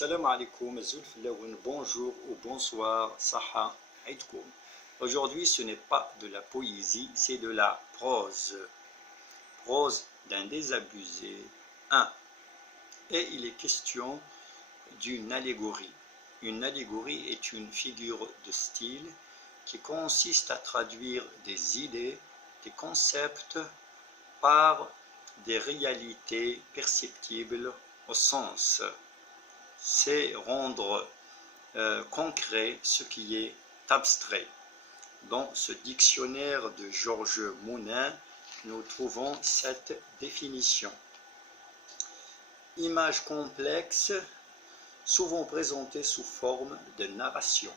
Salam alaikum, bonjour ou bonsoir, saha aidkoum. Aujourd'hui, ce n'est pas de la poésie, c'est de la prose. Prose d'un désabusé 1. Et il est question d'une allégorie. Une allégorie est une figure de style qui consiste à traduire des idées, des concepts par des réalités perceptibles au sens. C'est rendre concret ce qui est abstrait. Dans ce dictionnaire de Georges Mounin, nous trouvons cette définition. Image complexe, souvent présentée sous forme de narration,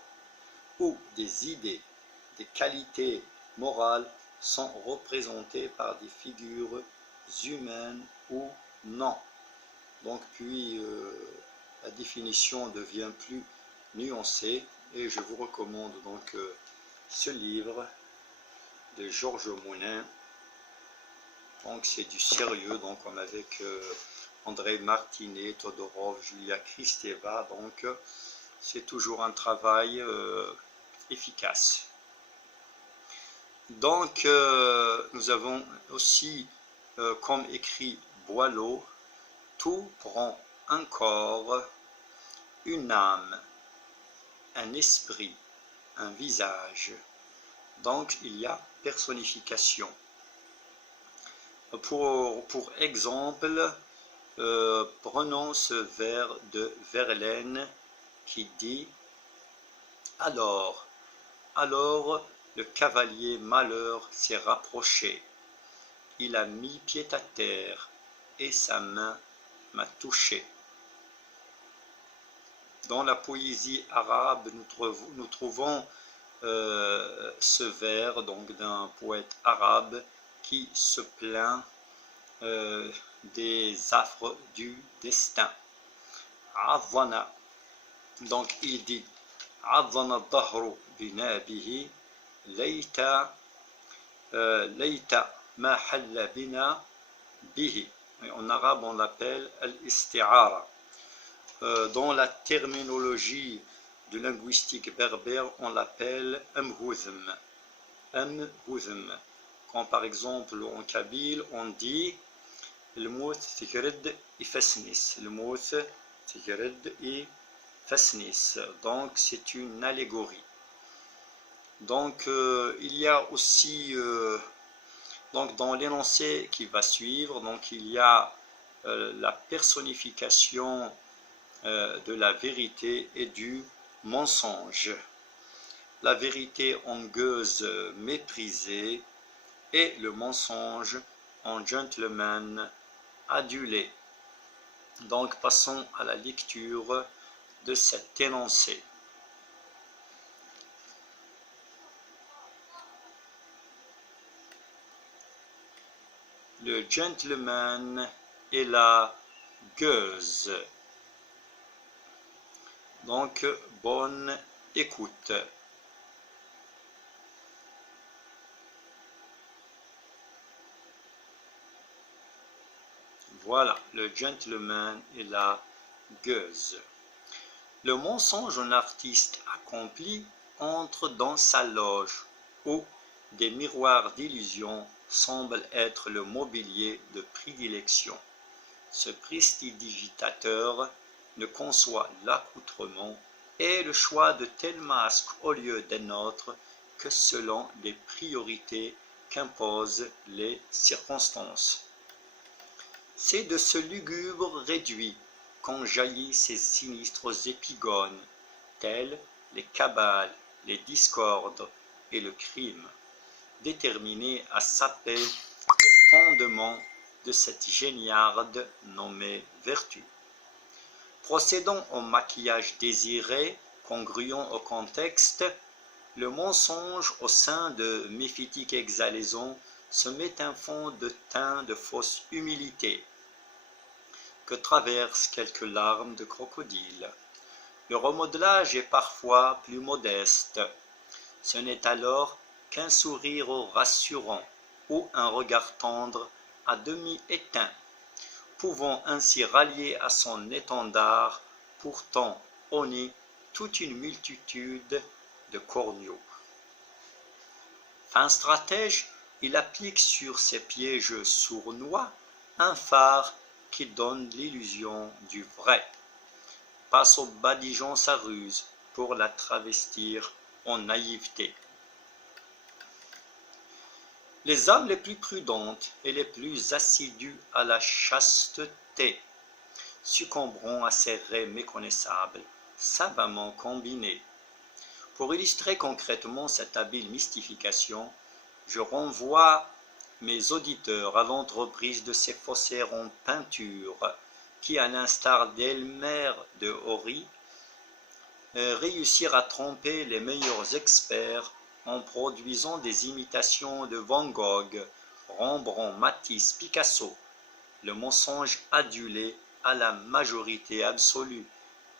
où des idées, des qualités morales sont représentées par des figures humaines ou non. Donc puis la définition devient plus nuancée et je vous recommande donc ce livre de Georges Mounin. Donc c'est du sérieux, donc comme avec André Martinet, Todorov, Julia Kristeva, donc c'est toujours un travail efficace. Donc nous avons aussi comme écrit Boileau, tout prend un corps, une âme, un esprit, un visage. Donc il y a personnification. Pour exemple, prenons ce vers de Verlaine qui dit « Alors le cavalier malheur s'est rapproché, il a mis pied à terre et sa main m'a touché. » Dans la poésie arabe, nous trouvons ce vers d'un poète arabe qui se plaint des affres du destin. Avana. Donc il dit Avana dahru binabihi layta ma halla bina bihi. En arabe, on l'appelle al-isti'ara. Dans la terminologie de linguistique berbère, on l'appelle amhuzm. Amhuzm. Quand par exemple en kabyle, on dit le mot tikred ifasnis. Le mot tikred ifasnis. Donc c'est une allégorie. Donc il y a aussi donc dans l'énoncé qui va suivre, donc il y a la personnification de la vérité et du mensonge. La vérité en gueuse méprisée et le mensonge en gentleman adulé. Donc passons à la lecture de cet énoncé. Le gentleman et la gueuse. Donc, bonne écoute. Voilà, le gentleman et la gueuse. Le mensonge en artiste accompli entre dans sa loge, où des miroirs d'illusion semblent être le mobilier de prédilection. Ce prestidigitateur ne conçoit l'accoutrement et le choix de tels masques au lieu d'un autre que selon les priorités qu'imposent les circonstances. C'est de ce lugubre réduit qu'ont jailli ces sinistres épigones, tels les cabales, les discordes et le crime, déterminés à saper les fondements de cette géniarde nommée vertu. Procédant au maquillage désiré, congruent au contexte, le mensonge au sein de méphitique exhalaison se met un fond de teint de fausse humilité, que traversent quelques larmes de crocodile. Le remodelage est parfois plus modeste. Ce n'est alors qu'un sourire rassurant ou un regard tendre à demi éteint, pouvant ainsi rallier à son étendard pourtant au nez toute une multitude de corneaux. Fin stratège, il applique sur ses pièges sournois un phare qui donne l'illusion du vrai. Passe au badigeon sa ruse pour la travestir en naïveté. Les âmes les plus prudentes et les plus assidues à la chasteté succomberont à ces raies méconnaissables, savamment combinés. Pour illustrer concrètement cette habile mystification, je renvoie mes auditeurs à l'entreprise de ces faussaires en peinture qui, à l'instar d'Elmer de Hori, réussirent à tromper les meilleurs experts en produisant des imitations de Van Gogh, Rembrandt, Matisse, Picasso. Le mensonge adulé à la majorité absolue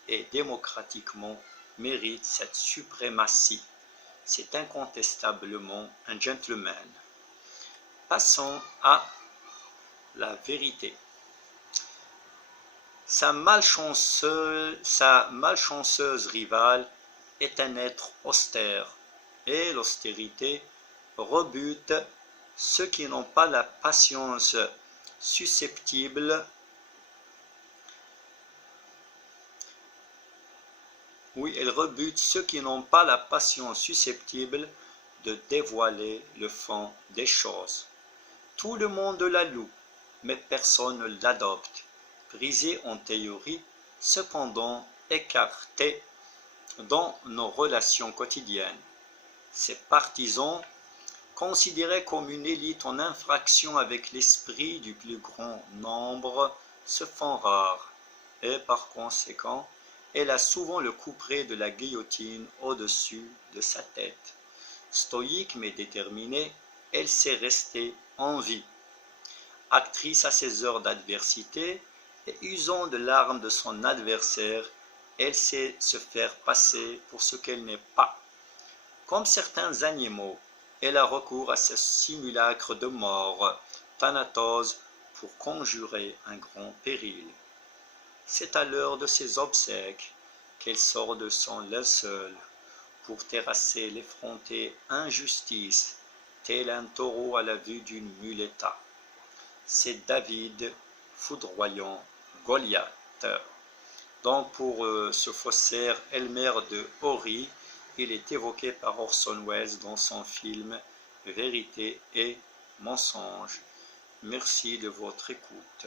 et démocratiquement mérite cette suprématie. C'est incontestablement un gentleman. Passons à la vérité. Sa malchanceuse rivale est un être austère, et l'austérité rebute ceux qui n'ont pas la patience susceptible elle rebute ceux qui n'ont pas la patience susceptible de dévoiler le fond des choses. Tout le monde la loue, mais personne ne l'adopte. Brisé en théorie, cependant écarté dans nos relations quotidiennes. Ses partisans, considérés comme une élite en infraction avec l'esprit du plus grand nombre, se font rares, et par conséquent, elle a souvent le couperet de la guillotine au-dessus de sa tête. Stoïque mais déterminée, elle sait rester en vie. Actrice à ses heures d'adversité et usant de l'arme de son adversaire, elle sait se faire passer pour ce qu'elle n'est pas. Comme certains animaux, elle a recours à ce simulacre de mort, Thanatos, pour conjurer un grand péril. C'est à l'heure de ses obsèques qu'elle sort de son linceul pour terrasser l'effrontée injustice, tel un taureau à la vue d'une muleta. C'est David foudroyant Goliath. Donc pour ce faussaire Elmer de Hori, il est évoqué par Orson Welles dans son film Vérité et mensonge. Merci de votre écoute.